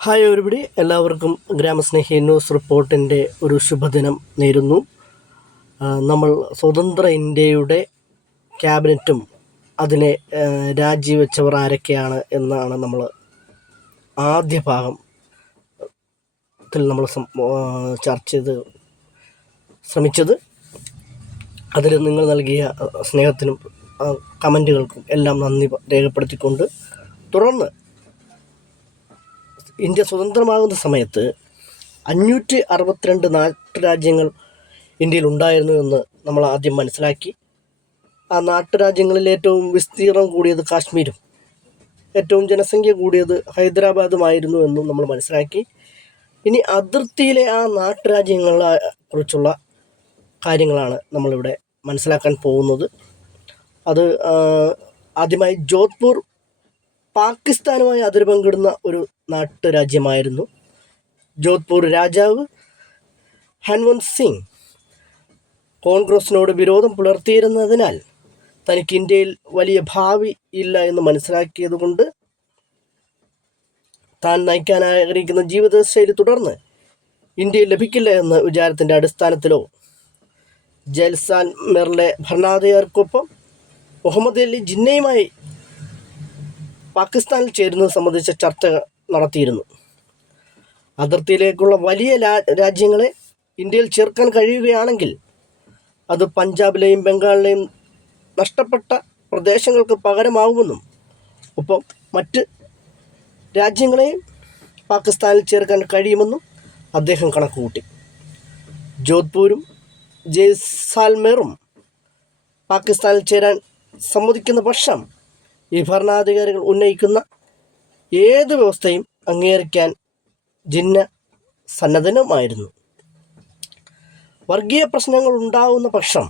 Hi ഒരുപടി എല്ലാവർക്കും ഗ്രാമസ്നേഹി news റിപ്പോർട്ടിൻ്റെ ഒരു ശുഭദിനം നേരുന്നു. നമ്മൾ സ്വതന്ത്ര ഇന്ത്യയുടെ ക്യാബിനറ്റും അതിനെ രാജിവെച്ചവർ ആരൊക്കെയാണ് എന്നാണ് നമ്മൾ ആദ്യ ഭാഗത്തിൽ നമ്മൾ ചർച്ച ചെയ്ത് ശ്രമിച്ചത്. അതിൽ നിങ്ങൾ നൽകിയ സ്നേഹത്തിനും കമൻറ്റുകൾക്കും എല്ലാം നന്ദി രേഖപ്പെടുത്തിക്കൊണ്ട് തുടർന്ന് ഇന്ത്യ സ്വതന്ത്രമാകുന്ന സമയത്ത് 562 നാട്ടുരാജ്യങ്ങൾ ഇന്ത്യയിൽ ഉണ്ടായിരുന്നു എന്ന് നമ്മൾ ആദ്യം മനസ്സിലാക്കി. ആ നാട്ടുരാജ്യങ്ങളിൽ ഏറ്റവും വിസ്തീർണം കൂടിയത് കാശ്മീരും ഏറ്റവും ജനസംഖ്യ കൂടിയത് ഹൈദരാബാദുമായിരുന്നു എന്നും നമ്മൾ മനസ്സിലാക്കി. ഇനി അതിർത്തിയിലെ ആ നാട്ടുരാജ്യങ്ങളെ കുറിച്ചുള്ള കാര്യങ്ങളാണ് നമ്മളിവിടെ മനസ്സിലാക്കാൻ പോകുന്നത്. അത് ആദ്യമായി ജോധ്പൂർ പാകിസ്ഥാനുമായി അതിര് പങ്കിടുന്ന ഒരു നാട്ടുരാജ്യമായിരുന്നു. ജോധ്പൂർ രാജാവ് ഹൻവന്ത് സിംഗ് കോൺഗ്രസിനോട് വിരോധം പുലർത്തിയിരുന്നതിനാൽ തനിക്ക് ഇന്ത്യയിൽ വലിയ ഭാവി ഇല്ല എന്ന് മനസ്സിലാക്കിയതുകൊണ്ട് താൻ നയിക്കാൻ ആഗ്രഹിക്കുന്ന ജീവിതശൈലി തുടർന്ന് ഇന്ത്യയിൽ ലഭിക്കില്ല എന്ന വിചാരത്തിൻ്റെ അടിസ്ഥാനത്തിലോ ജയ്സാൽമേറിലെ ഭരണാധികാരിക്കൊപ്പം മുഹമ്മദ് അലി ജിന്നയുമായി പാകിസ്ഥാനിൽ ചേരുന്നത് സംബന്ധിച്ച ചർച്ച നടത്തിയിരുന്നു. അതിർത്തിയിലേക്കുള്ള വലിയ രാജ്യങ്ങളെ ഇന്ത്യയിൽ ചേർക്കാൻ കഴിയുകയാണെങ്കിൽ അത് പഞ്ചാബിലെയും ബംഗാളിലെയും നഷ്ടപ്പെട്ട പ്രദേശങ്ങൾക്ക് പകരമാകുമെന്നും ഒപ്പം മറ്റ് രാജ്യങ്ങളെയും പാകിസ്ഥാനിൽ ചേർക്കാൻ കഴിയുമെന്നും അദ്ദേഹം കണക്കുകൂട്ടി. ജോധ്പൂരും ജയ്സാൽമേറും പാകിസ്ഥാനിൽ ചേരാൻ സമ്മതിക്കുന്ന പക്ഷം ഈ ഭരണാധികാരികൾ ഉന്നയിക്കുന്ന ഏത് വ്യവസ്ഥയും അംഗീകരിക്കാൻ ജിന്ന സന്നദ്ധനുമായിരുന്നു. വർഗീയ പ്രശ്നങ്ങൾ ഉണ്ടാകുന്ന പക്ഷം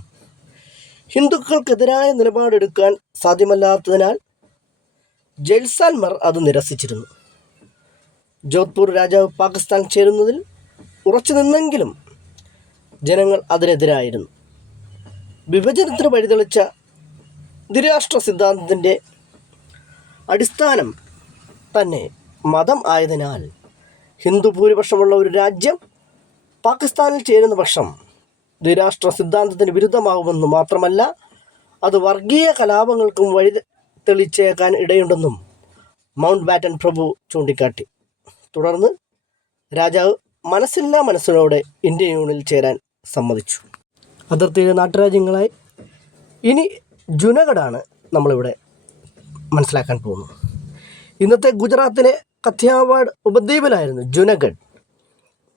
ഹിന്ദുക്കൾക്കെതിരായ നിലപാടെടുക്കാൻ സാധ്യമല്ലാത്തതിനാൽ ജയ്സാൽമർ അത് നിരസിച്ചിരുന്നു. ജോധ്പൂർ രാജാവ് പാകിസ്ഥാൻ ചേരുന്നതിൽ ഉറച്ചു നിന്നെങ്കിലും ജനങ്ങൾ അതിനെതിരായിരുന്നു. വിഭജനത്തിന് വഴിതെളിച്ച ദ്വിരാഷ്ട്ര സിദ്ധാന്തത്തിൻ്റെ അടിസ്ഥാനം തന്നെ മതം ആയതിനാൽ ഹിന്ദു ഭൂരിപക്ഷമുള്ള ഒരു രാജ്യം പാകിസ്ഥാനിൽ ചേരുന്ന പക്ഷം ദ്വിരാഷ്ട്ര സിദ്ധാന്തത്തിന് വിരുദ്ധമാകുമെന്ന് മാത്രമല്ല അത് വർഗീയ കലാപങ്ങൾക്കും വഴി തെളിച്ചേക്കാൻ ഇടയുണ്ടെന്നും മൗണ്ട് ബാറ്റൻ പ്രഭു ചൂണ്ടിക്കാട്ടി. തുടർന്ന് രാജാവ് മനസ്സിനോടെ ഇന്ത്യൻ യൂണിയനിൽ ചേരാൻ സമ്മതിച്ചു. അതിർത്തിയിലെ നാട്ടുരാജ്യങ്ങളായി ഇനി ജുനഗഡാണ് നമ്മളിവിടെ മനസ്സിലാക്കാൻ പോകുന്നത്. ഇന്നത്തെ ഗുജറാത്തിലെ കത്തിയാവാഡ് ഉപദ്വീപിലായിരുന്നു ജുനഗഡ്.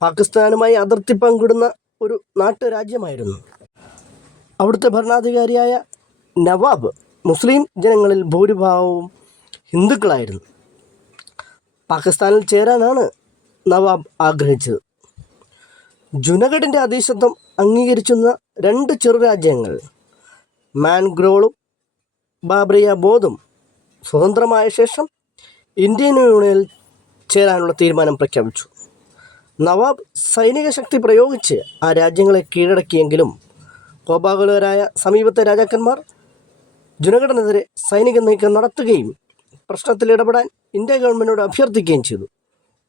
പാകിസ്ഥാനുമായി അതിർത്തി പങ്കിടുന്ന ഒരു നാട്ടുരാജ്യമായിരുന്നു. അവിടുത്തെ ഭരണാധികാരിയായ നവാബ് മുസ്ലിം ജനങ്ങളിൽ ഭൂരിഭാഗവും ഹിന്ദുക്കളായിരുന്നു. പാകിസ്ഥാനിൽ ചേരാനാണ് നവാബ് ആഗ്രഹിച്ചത്. ജുനഗഡിൻ്റെ അധീശത്വം അംഗീകരിച്ചുന്ന 2 ചെറുരാജ്യങ്ങൾ മാൻഗ്രോളും ബാബ്രിയാബാദും സ്വതന്ത്രമായ ശേഷം ഇന്ത്യൻ യൂണിയനിൽ ചേരാനുള്ള തീരുമാനം പ്രഖ്യാപിച്ചു. നവാബ് സൈനിക ശക്തി പ്രയോഗിച്ച് ആ രാജ്യങ്ങളെ കീഴടക്കിയെങ്കിലും കോപാകുലരായ സമീപത്തെ രാജാക്കന്മാർ ജുനഗഡിനെതിരെ സൈനിക നീക്കം നടത്തുകയും പ്രശ്നത്തിൽ ഇടപെടാൻ ഇന്ത്യ ഗവൺമെൻറ്റിനോട് അഭ്യർത്ഥിക്കുകയും ചെയ്തു.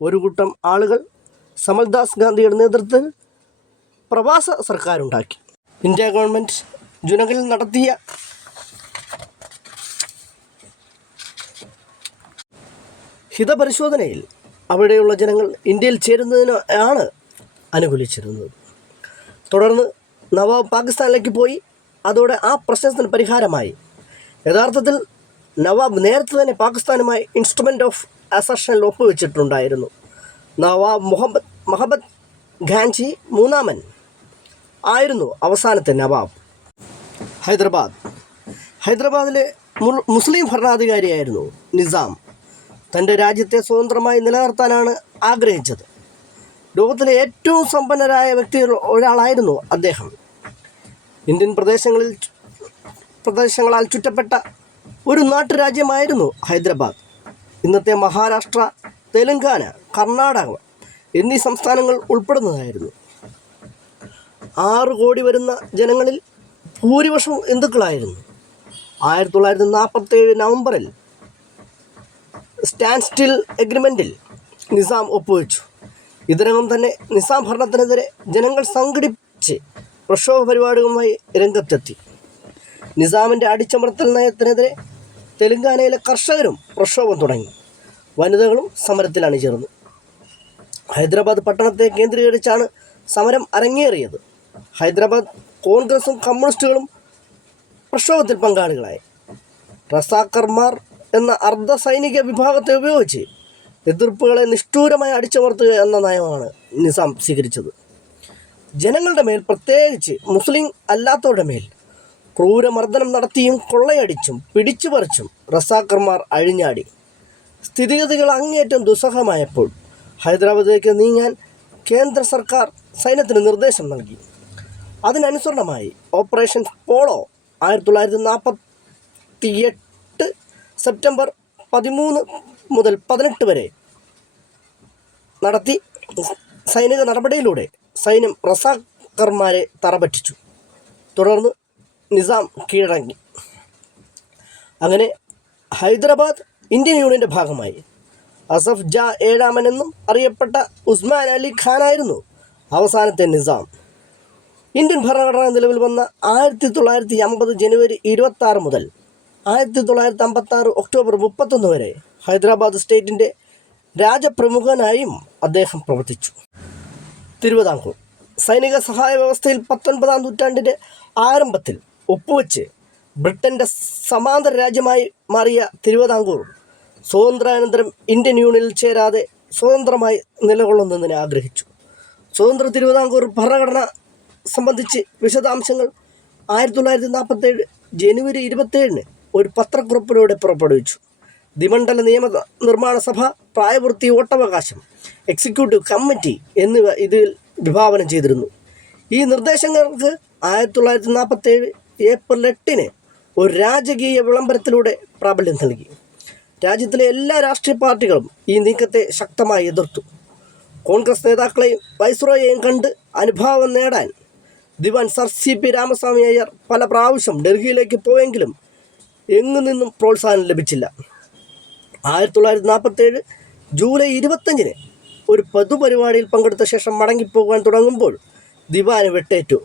ഒരു കൂട്ടം ആളുകൾ സമൽദാസ് ഗാന്ധിയുടെ നേതൃത്വത്തിൽ പ്രവാസ സർക്കാരുണ്ടാക്കി. ഇന്ത്യ ഗവൺമെൻറ് ജുനഗഡിൽ നടത്തിയ ഹിതപരിശോധനയിൽ അവിടെയുള്ള ജനങ്ങൾ ഇന്ത്യയിൽ ചേരുന്നതിന് ആണ് അനുകൂലിച്ചിരുന്നത്. തുടർന്ന് നവാബ് പാകിസ്ഥാനിലേക്ക് പോയി. അതോടെ ആ പ്രശ്നത്തിന് പരിഹാരമായി. യഥാർത്ഥത്തിൽ നവാബ് നേരത്തെ തന്നെ പാകിസ്ഥാനുമായി ഇൻസ്ട്രുമെൻ്റ് ഓഫ് അസർഷനിൽ ഒപ്പുവെച്ചിട്ടുണ്ടായിരുന്നു. നവാബ് മുഹമ്മദ് ഖാൻജി മൂന്നാമൻ ആയിരുന്നു അവസാനത്തെ നവാബ്. ഹൈദരാബാദിലെ മുസ്ലിം ഭരണാധികാരിയായിരുന്നു നിസാം. തൻ്റെ രാജ്യത്തെ സ്വതന്ത്രമായി നിലനിർത്താനാണ് ആഗ്രഹിച്ചത്. ലോകത്തിലെ ഏറ്റവും സമ്പന്നരായ വ്യക്തികൾ ഒരാളായിരുന്നു അദ്ദേഹം. ഇന്ത്യൻ പ്രദേശങ്ങളാൽ ചുറ്റപ്പെട്ട ഒരു നാട്ടുരാജ്യമായിരുന്നു ഹൈദരാബാദ്. ഇന്നത്തെ മഹാരാഷ്ട്ര, തെലങ്കാന, കർണാടക എന്നീ സംസ്ഥാനങ്ങൾ ഉൾപ്പെടുന്നതായിരുന്നു. 6 കോടി വരുന്ന ജനങ്ങളിൽ ഭൂരിപക്ഷവും ഹിന്ദുക്കളായിരുന്നു. 1947 നവംബറിൽ സ്റ്റാൻഡ് സ്റ്റിൽ എഗ്രിമെൻറ്റിൽ നിസാം ഒപ്പുവെച്ചു. ഇതിനകം തന്നെ നിസാം ഭരണത്തിനെതിരെ ജനങ്ങൾ സംഘടിച്ച് പ്രക്ഷോഭ പരിപാടികളുമായി രംഗത്തെത്തി. നിസാമിൻ്റെ അടിച്ചമർത്തൽ നയത്തിനെതിരെ തെലങ്കാനയിലെ കർഷകരും പ്രക്ഷോഭം തുടങ്ങി. വനിതകളും സമരത്തിൽ അണിചേർന്നു. ഹൈദരാബാദ് പട്ടണത്തെ കേന്ദ്രീകരിച്ചാണ് സമരം അരങ്ങേറിയത്. ഹൈദരാബാദ് കോൺഗ്രസും കമ്മ്യൂണിസ്റ്റുകളും പ്രക്ഷോഭത്തിൽ പങ്കാളികളായി. റസാക്കർമാർ എന്ന അർദ്ധ സൈനിക വിഭാഗത്തെ ഉപയോഗിച്ച് എതിർപ്പുകളെ നിഷ്ഠൂരമായി അടിച്ചമർത്തുക എന്ന നയമാണ് നിസാം സ്വീകരിച്ചത്. ജനങ്ങളുടെ മേൽ, പ്രത്യേകിച്ച് മുസ്ലിം അല്ലാത്തവരുടെ മേൽ ക്രൂരമർദ്ദനം നടത്തിയും കൊള്ളയടിച്ചും പിടിച്ചുപറിച്ചും റസാക്കർമാർ അഴിഞ്ഞാടി. സ്ഥിതിഗതികൾ അങ്ങേയറ്റം ദുസ്സഹമായപ്പോൾ ഹൈദരാബാദിലേക്ക് നീങ്ങാൻ കേന്ദ്ര സർക്കാർ സൈന്യത്തിന് നിർദ്ദേശം നൽകി. അതിനനുസരണമായി ഓപ്പറേഷൻ പോളോ 1948 സെപ്റ്റംബർ 13 മുതൽ 18 വരെ നടത്തി. സൈനിക നടപടിയിലൂടെ സൈന്യം റസാക്കർമാരെ തറപറ്റിച്ചു. തുടർന്ന് നിസാം കീഴടങ്ങി. അങ്ങനെ ഹൈദരാബാദ് ഇന്ത്യൻ യൂണിയൻ്റെ ഭാഗമായി. അസഫ് ജാ ഏഴാമനെന്നും അറിയപ്പെട്ട ഉസ്മാൻ അലി ഖാനായിരുന്നു അവസാനത്തെ നിസാം. ഇന്ത്യൻ ഭരണഘടന നിലവിൽ വന്ന 1950 ജനുവരി 26 മുതൽ 1956 ഒക്ടോബർ 31 വരെ ഹൈദരാബാദ് സ്റ്റേറ്റിൻ്റെ രാജപ്രമുഖനായും അദ്ദേഹം പ്രവർത്തിച്ചു. തിരുവിതാംകൂർ സൈനിക സഹായ വ്യവസ്ഥയിൽ 19-ാം നൂറ്റാണ്ടിൻ്റെ ആരംഭത്തിൽ ഒപ്പുവെച്ച് ബ്രിട്ടൻ്റെ സമാന്തര രാജ്യമായി മാറിയ തിരുവിതാംകൂർ സ്വാതന്ത്ര്യാനന്തരം ഇന്ത്യൻ യൂണിയനിൽ ചേരാതെ സ്വതന്ത്രമായി നിലകൊള്ളുന്നതിന് ആഗ്രഹിച്ചു. സ്വതന്ത്ര തിരുവിതാംകൂർ ഭരണഘടന സംബന്ധിച്ച് വിശദാംശങ്ങൾ 1947 ജനുവരി 27 ഒരു പത്രക്കുറിപ്പിലൂടെ പുറപ്പെടുവിച്ചു. ദ്വിമണ്ഡല നിയമ നിർമ്മാണ സഭ, പ്രായപൂർത്തി വോട്ടവകാശം, എക്സിക്യൂട്ടീവ് കമ്മിറ്റി എന്നിവ ഇതിൽ വിഭാവനം ചെയ്തിരുന്നു. ഈ നിർദ്ദേശങ്ങൾക്ക് 1947 ഏപ്രിൽ 8 ഒരു രാജകീയ വിളംബരത്തിലൂടെ പ്രാബല്യം നൽകി. രാജ്യത്തിലെ എല്ലാ രാഷ്ട്രീയ പാർട്ടികളും ഈ നീക്കത്തെ ശക്തമായി എതിർത്തു. കോൺഗ്രസ് നേതാക്കളെയും വൈസ്രോയെയും കണ്ട് അനുഭാവം നേടാൻ ദിവാൻ സർ CP രാമസ്വാമി അയ്യർ പല പ്രാവശ്യം ഡൽഹിയിലേക്ക് പോയെങ്കിലും എങ്ങു നിന്നും പ്രോത്സാഹനം ലഭിച്ചില്ല. 1947 ജൂലൈ 25 ഒരു പൊതുപരിപാടിയിൽ പങ്കെടുത്ത ശേഷം മടങ്ങിപ്പോകാൻ തുടങ്ങുമ്പോൾ ദിവാന് വെട്ടേറ്റു.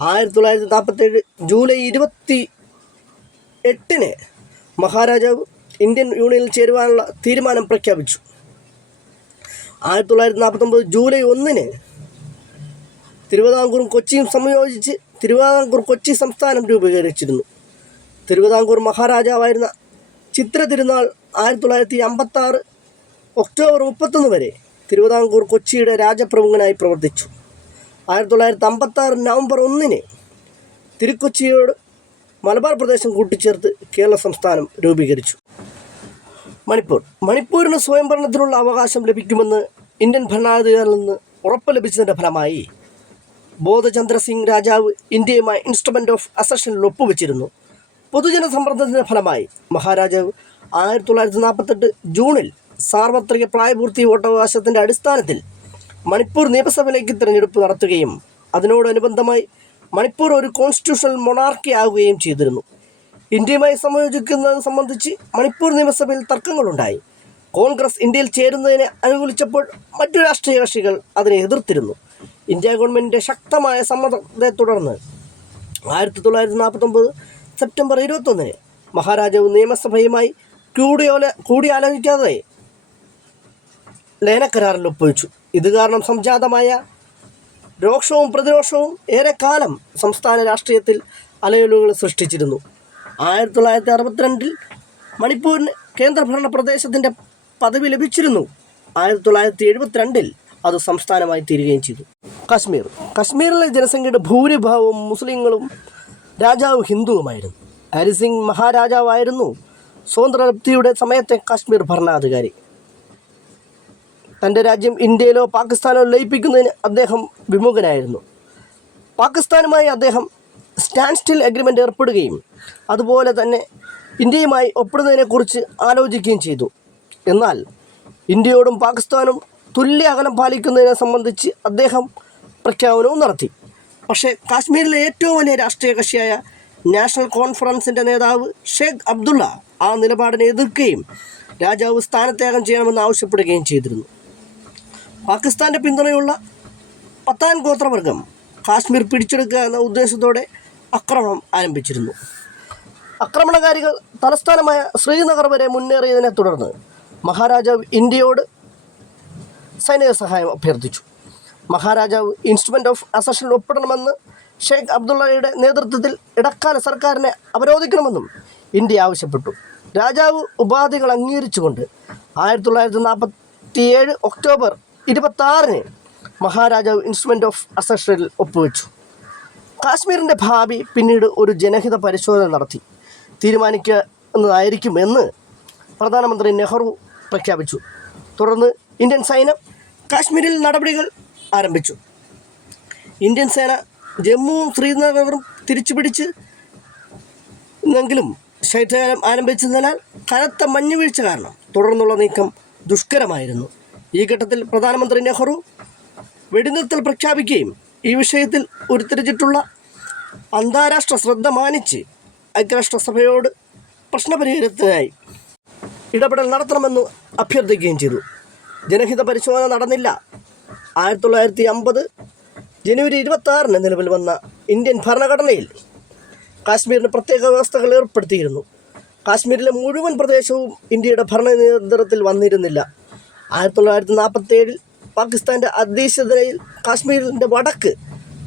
1947 ജൂലൈ 28 മഹാരാജാവ് ഇന്ത്യൻ യൂണിയനിൽ ചേരുവാനുള്ള തീരുമാനം പ്രഖ്യാപിച്ചു. 1949 ജൂലൈ 1 തിരുവിതാംകൂറും കൊച്ചിയും സംയോജിച്ച് തിരുവിതാംകൂർ കൊച്ചി സംസ്ഥാനം രൂപീകരിച്ചിരുന്നു. തിരുവിതാംകൂർ മഹാരാജാവായിരുന്ന ചിത്ര തിരുനാൾ 1956 ഒക്ടോബർ 31 വരെ തിരുവിതാംകൂർ കൊച്ചിയുടെ രാജപ്രമുഖനായി പ്രവർത്തിച്ചു. 1956 നവംബർ 1 തിരുക്കൊച്ചിയോട് മലബാർ പ്രദേശം കൂട്ടിച്ചേർത്ത് കേരള സംസ്ഥാനം രൂപീകരിച്ചു. മണിപ്പൂരിന് സ്വയംഭരണത്തിനുള്ള അവകാശം ലഭിക്കുമെന്ന് ഇന്ത്യൻ ഭരണാധികാരികളിൽ നിന്ന് ഉറപ്പ് ലഭിച്ചതിൻ്റെ ഫലമായി ബോധചന്ദ്ര സിംഗ് രാജാവ് ഇന്ത്യയുമായി ഇൻസ്ട്രുമെൻ്റ് ഓഫ് അസഷനിൽ ഒപ്പുവെച്ചിരുന്നു. പൊതുജന സമ്മർദ്ദത്തിൻ്റെ ഫലമായി മഹാരാജാവ് 1948 ജൂണിൽ സാർവത്രിക പ്രായപൂർത്തി വോട്ടവകാശത്തിൻ്റെ അടിസ്ഥാനത്തിൽ മണിപ്പൂർ നിയമസഭയിലേക്ക് തിരഞ്ഞെടുപ്പ് നടത്തുകയും അതിനോടനുബന്ധമായി മണിപ്പൂർ ഒരു കോൺസ്റ്റിറ്റ്യൂഷണൽ മൊണാർക്കി ആവുകയും ചെയ്തിരുന്നു. ഇന്ത്യയുമായി സംയോജിക്കുന്നത് സംബന്ധിച്ച് മണിപ്പൂർ നിയമസഭയിൽ തർക്കങ്ങളുണ്ടായി. കോൺഗ്രസ് ഇന്ത്യയിൽ ചേരുന്നതിനെ അനുകൂലിച്ചപ്പോൾ മറ്റു രാഷ്ട്രീയ കക്ഷികൾ അതിനെ എതിർത്തിരുന്നു. ഇന്ത്യ ഗവൺമെൻറ്റിൻ്റെ ശക്തമായ സമ്മർദ്ദത്തെ തുടർന്ന് 1949 സെപ്റ്റംബർ 21 മഹാരാജാവ് നിയമസഭയുമായി കൂടിയാലോചിക്കാതെ ലയനക്കരാറിൽ ഒപ്പുവെച്ചു. ഇത് കാരണം സംജാതമായ രോക്ഷവും പ്രതിരോഷവും ഏറെക്കാലം സംസ്ഥാന രാഷ്ട്രീയത്തിൽ അലയൊലുകൾ സൃഷ്ടിച്ചിരുന്നു. 1962 മണിപ്പൂരിന് കേന്ദ്രഭരണ പ്രദേശത്തിൻ്റെ പദവി ലഭിച്ചിരുന്നു. 1972 അത് സംസ്ഥാനമായി തീരുകയും ചെയ്തു. കശ്മീരിലെ ജനസംഖ്യയുടെ ഭൂരിഭാഗവും മുസ്ലിങ്ങളും രാജാവ് ഹിന്ദുവുമായിരുന്നു. ഹരിസിംഗ് മഹാരാജാവായിരുന്നു സ്വതന്ത്രലബ്ധിയുടെ സമയത്തെ കാശ്മീർ ഭരണാധികാരി. തൻ്റെ രാജ്യം ഇന്ത്യയിലോ പാകിസ്ഥാനോ ലയിപ്പിക്കുന്നതിന് അദ്ദേഹം വിമുഖനായിരുന്നു. പാകിസ്ഥാനുമായി അദ്ദേഹം സ്റ്റാൻഡ് സ്റ്റിൽ എഗ്രിമെൻ്റ് ഏർപ്പെടുകയും അതുപോലെ തന്നെ ഇന്ത്യയുമായി ഒപ്പിടുന്നതിനെക്കുറിച്ച് ആലോചിക്കുകയും ചെയ്തു. എന്നാൽ ഇന്ത്യയോടും പാകിസ്ഥാനും തുല്യ അകലം പാലിക്കുന്നതിനെ സംബന്ധിച്ച് അദ്ദേഹം പ്രഖ്യാപനവും നടത്തി. പക്ഷേ കാശ്മീരിലെ ഏറ്റവും വലിയ രാഷ്ട്രീയ കക്ഷിയായ നാഷണൽ കോൺഫറൻസിൻ്റെ നേതാവ് ഷേഖ് അബ്ദുള്ള ആ നിലപാടിനെ എതിർക്കുകയും രാജാവ് സ്ഥാനത്യാഗം ചെയ്യണമെന്ന് ആവശ്യപ്പെടുകയും ചെയ്തിരുന്നു. പാകിസ്ഥാൻ്റെ പിന്തുണയുള്ള പത്താൻ ഗോത്രവർഗം കാശ്മീർ പിടിച്ചെടുക്കുക എന്ന ഉദ്ദേശത്തോടെ ആക്രമണം ആരംഭിച്ചിരുന്നു. ആക്രമണകാരികൾ തലസ്ഥാനമായ ശ്രീനഗർ വരെ മുന്നേറിയതിനെ തുടർന്ന് മഹാരാജാവ് ഇന്ത്യയോട് സൈനിക സഹായം അഭ്യർത്ഥിച്ചു. മഹാരാജാവ് ഇൻസ്ട്രുമെൻ്റ് ഓഫ് അസഷനിൽ ഒപ്പിടണമെന്ന് ഷെയ്ഖ് അബ്ദുള്ളയുടെ നേതൃത്വത്തിൽ ഇടക്കാല സർക്കാരിനെ അവരോധിക്കണമെന്നും ഇന്ത്യ ആവശ്യപ്പെട്ടു. രാജാവ് ഉപാധികൾ അംഗീകരിച്ചുകൊണ്ട് 1947 ഒക്ടോബർ 26 മഹാരാജാവ് ഇൻസ്ട്രുമെൻ്റ് ഓഫ് അസഷനിൽ ഒപ്പുവെച്ചു. കാശ്മീരിൻ്റെ ഭാവി പിന്നീട് ഒരു ജനഹിത പരിശോധന നടത്തി തീരുമാനിക്കുന്നതായിരിക്കും എന്ന് പ്രധാനമന്ത്രി നെഹ്റു പ്രഖ്യാപിച്ചു. തുടർന്ന് ഇന്ത്യൻ സൈന്യം കാശ്മീരിൽ നടപടികൾ ആരംഭിച്ചു. ഇന്ത്യൻ സേന ജമ്മുവും ശ്രീനഗറും തിരിച്ചുപിടിച്ച് എങ്കിലും ശൈത്യകാലം ആരംഭിച്ചതിനാൽ കനത്ത മഞ്ഞുവീഴ്ച കാരണം തുടർന്നുള്ള നീക്കം ദുഷ്കരമായിരുന്നു. ഈ ഘട്ടത്തിൽ പ്രധാനമന്ത്രി നെഹ്റു വെടിനിർത്തൽ പ്രഖ്യാപിക്കുകയും ഈ വിഷയത്തിൽ ഉരുത്തിരിച്ചിട്ടുള്ള അന്താരാഷ്ട്ര ശ്രദ്ധ മാനിച്ച് ഐക്യരാഷ്ട്രസഭയോട് പ്രശ്നപരിഹാരത്തിനായി ഇടപെടൽ നടത്തണമെന്ന് അഭ്യർത്ഥിക്കുകയും ചെയ്തു. ജനഹിത പരിശോധന നടന്നില്ല. 1950 ജനുവരി 26 നിലവിൽ വന്ന ഇന്ത്യൻ ഭരണഘടനയിൽ കാശ്മീരിന് പ്രത്യേക വ്യവസ്ഥകൾ ഏർപ്പെടുത്തിയിരുന്നു. കാശ്മീരിലെ മുഴുവൻ പ്രദേശവും ഇന്ത്യയുടെ ഭരണനിയന്ത്രണത്തിൽ വന്നിരുന്നില്ല. 1947 പാകിസ്ഥാൻ്റെ അധീശതയിൽ കാശ്മീരിൻ്റെ വടക്ക്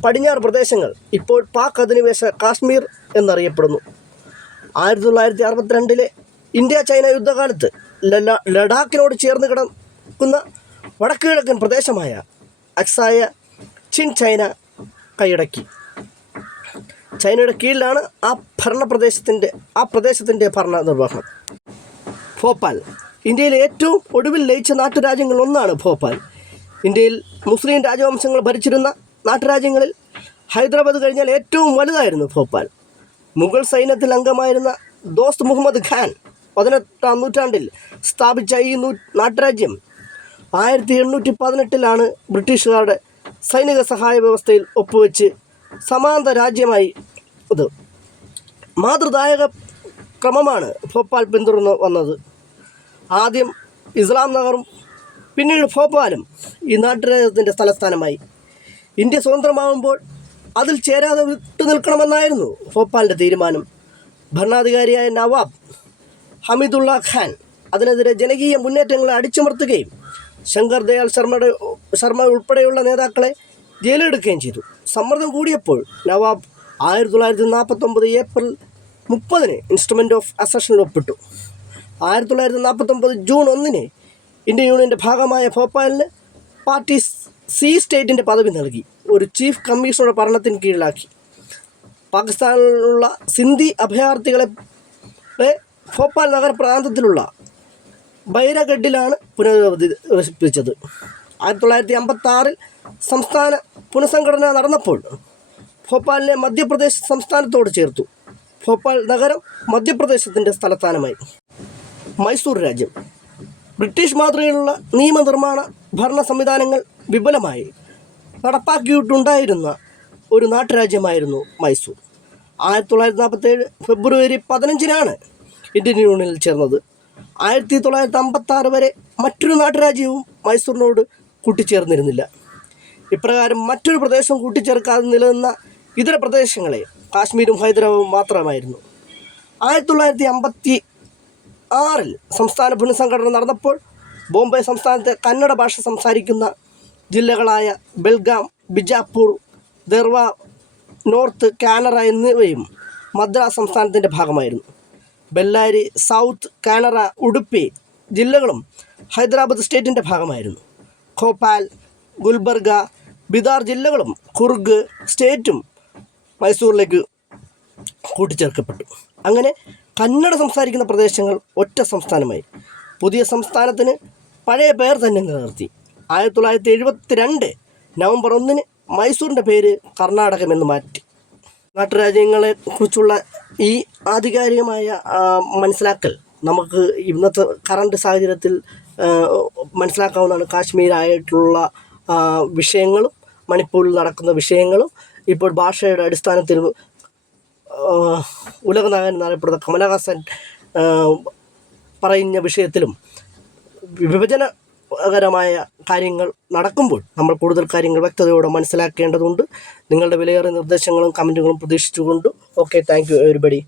പടിഞ്ഞാറ് പ്രദേശങ്ങൾ ഇപ്പോൾ പാക് അധിനിവേശ കാശ്മീർ എന്നറിയപ്പെടുന്നു. 1962 ഇന്ത്യ ചൈന യുദ്ധകാലത്ത് ലഡാക്കിനോട് ചേർന്ന് കിടക്കുന്ന വടക്ക് കിഴക്കൻ പ്രദേശമായ അക്സായ ചിൻ ചൈന കൈയടക്കി. ചൈനയുടെ കീഴിലാണ് ആ പ്രദേശത്തിൻ്റെ ഭരണ നിർവഹണം. ഭോപ്പാൽ ഇന്ത്യയിലെ ഏറ്റവും ഒടുവിൽ ലയിച്ച നാട്ടുരാജ്യങ്ങളിലൊന്നാണ് ഭോപ്പാൽ. ഇന്ത്യയിൽ മുസ്ലിം രാജവംശങ്ങൾ ഭരിച്ചിരുന്ന നാട്ടുരാജ്യങ്ങളിൽ ഹൈദരാബാദ് കഴിഞ്ഞാൽ ഏറ്റവും വലുതായിരുന്നു ഭോപ്പാൽ. മുഗൾ സൈന്യത്തിൽ അംഗമായിരുന്ന ദോസ്ത് മുഹമ്മദ് ഖാൻ 18-ാം നൂറ്റാണ്ടിൽ സ്ഥാപിച്ച ഈ നാട്ടുരാജ്യം 1818 ബ്രിട്ടീഷുകാരുടെ സൈനിക സഹായ വ്യവസ്ഥയിൽ ഒപ്പുവെച്ച് സമാന്തര രാജ്യമായി ഇത്. മാതൃദായക ക്രമമാണ് ഭോപ്പാൽ പിന്തുടർന്ന് വന്നത്. ആദ്യം ഇസ്ലാം നഗറും പിന്നീട് ഭോപ്പാലും ഈ നാട്ടുരാജ്യത്തിൻ്റെ തലസ്ഥാനമായി. ഇന്ത്യ സ്വതന്ത്രമാകുമ്പോൾ അതിൽ ചേരാതെ വിട്ടുനിൽക്കണമെന്നായിരുന്നു ഭോപ്പാലിൻ്റെ തീരുമാനം. ഭരണാധികാരിയായ നവാബ് ഹമീദുള്ള ഖാൻ അതിനെതിരെ ജനകീയ മുന്നേറ്റങ്ങളെ അടിച്ചമർത്തുകയും ശങ്കർ ദയാൽ ശർമ്മ ഉൾപ്പെടെയുള്ള നേതാക്കളെ ജയിലെടുക്കുകയും ചെയ്തു. സമ്മർദ്ദം കൂടിയപ്പോൾ നവാബ് 1949 ഏപ്രിൽ 30 ഇൻസ്ട്രുമെൻ്റ് ഓഫ് അസഷനിൽ ഒപ്പിട്ടു. 1949 ജൂൺ 1 ഇന്ത്യൻ യൂണിയൻ്റെ ഭാഗമായ ഭോപ്പാലിന് പാർട്ടി സി സ്റ്റേറ്റിൻ്റെ പദവി നൽകി ഒരു ചീഫ് കമ്മീഷണറുടെ ഭരണത്തിന് കീഴിലാക്കി. പാകിസ്ഥാനിലുള്ള സിന്ധി അഭയാർത്ഥികളെ ഭോപ്പാൽ നഗരപ്രാന്തത്തിലുള്ള ബൈരഗഡിലാണ് പുനരധിവസിപ്പിച്ചത്. 1956 സംസ്ഥാന പുനഃസംഘടന നടന്നപ്പോൾ ഭോപ്പാലിനെ മധ്യപ്രദേശ് സംസ്ഥാനത്തോട് ചേർത്തു. ഭോപ്പാൽ നഗരം മധ്യപ്രദേശത്തിൻ്റെ തലസ്ഥാനമായി. മൈസൂർ രാജ്യം ബ്രിട്ടീഷ് മാതൃകയിലുള്ള നിയമനിർമ്മാണ ഭരണ സംവിധാനങ്ങൾ വിപുലമായി നടപ്പാക്കിയിട്ടുണ്ടായിരുന്ന ഒരു നാട്ടുരാജ്യമായിരുന്നു മൈസൂർ. 1947 ഫെബ്രുവരി 15 ഇന്ത്യൻ യൂണിയനിൽ ചേർന്നത്. 1956 വരെ മറ്റൊരു നാട്ടുരാജ്യവും മൈസൂരിനോട് കൂട്ടിച്ചേർന്നിരുന്നില്ല. ഇപ്രകാരം മറ്റൊരു പ്രദേശവും കൂട്ടിച്ചേർക്കാതെ നിലനിന്ന ഇതര പ്രദേശങ്ങളെ കാശ്മീരും ഹൈദരാബാദും മാത്രമായിരുന്നു. 1956 സംസ്ഥാന പുനഃസംഘടന നടന്നപ്പോൾ ബോംബെ സംസ്ഥാനത്തെ കന്നഡ ഭാഷ സംസാരിക്കുന്ന ജില്ലകളായ ബെൽഗാം, ബിജാപ്പൂർ, ദർവ, നോർത്ത് കാനറ എന്നിവയും മദ്രാസ് സംസ്ഥാനത്തിൻ്റെ ഭാഗമായിരുന്നു. ബെല്ലാരി, സൗത്ത് കാനറ, ഉടുപ്പി ജില്ലകളും ഹൈദരാബാദ് സ്റ്റേറ്റിൻ്റെ ഭാഗമായിരുന്നു. ഭോപ്പാൽ, ഗുൽബർഗ, ബിദാർ ജില്ലകളും കുർഗ് സ്റ്റേറ്റും മൈസൂറിലേക്ക് കൂട്ടിച്ചേർക്കപ്പെട്ടു. അങ്ങനെ കന്നഡ സംസാരിക്കുന്ന പ്രദേശങ്ങൾ ഒറ്റ സംസ്ഥാനമായി. പുതിയ സംസ്ഥാനത്തിന് പഴയ പേർ തന്നെ നിലനിർത്തി. 1972 നവംബർ 1 മൈസൂരിൻ്റെ പേര് കർണാടകം എന്ന് മാറ്റി. നാട്ടുരാജ്യങ്ങളെക്കുറിച്ചുള്ള ഈ ആധികാരികമായ മനസ്സിലാക്കൽ നമുക്ക് ഇന്നത്തെ കറണ്ട് സാഹചര്യത്തിൽ മനസ്സിലാക്കാവുന്നതാണ്. കാശ്മീരായിട്ടുള്ള വിഷയങ്ങളും മണിപ്പൂരിൽ നടക്കുന്ന വിഷയങ്ങളും ഇപ്പോൾ ഭാഷയുടെ അടിസ്ഥാനത്തിൽ ഉലകനായകൻ എന്നറിയപ്പെടുന്ന കമലഹാസൻ പറയുന്ന വിഷയത്തിലും വിഭജന കുഴപ്പകരമായ കാര്യങ്ങൾ നടക്കുമ്പോൾ നമ്മൾ കൂടുതൽ കാര്യങ്ങൾ വ്യക്തതയോടെ മനസ്സിലാക്കേണ്ടതുണ്ട്. നിങ്ങളുടെ വിലയേറിയ നിർദ്ദേശങ്ങളും കമൻറ്റുകളും പ്രതീക്ഷിച്ചുകൊണ്ട് ഓക്കെ, താങ്ക് യു എവരിബഡി.